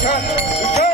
Vamos, vamos.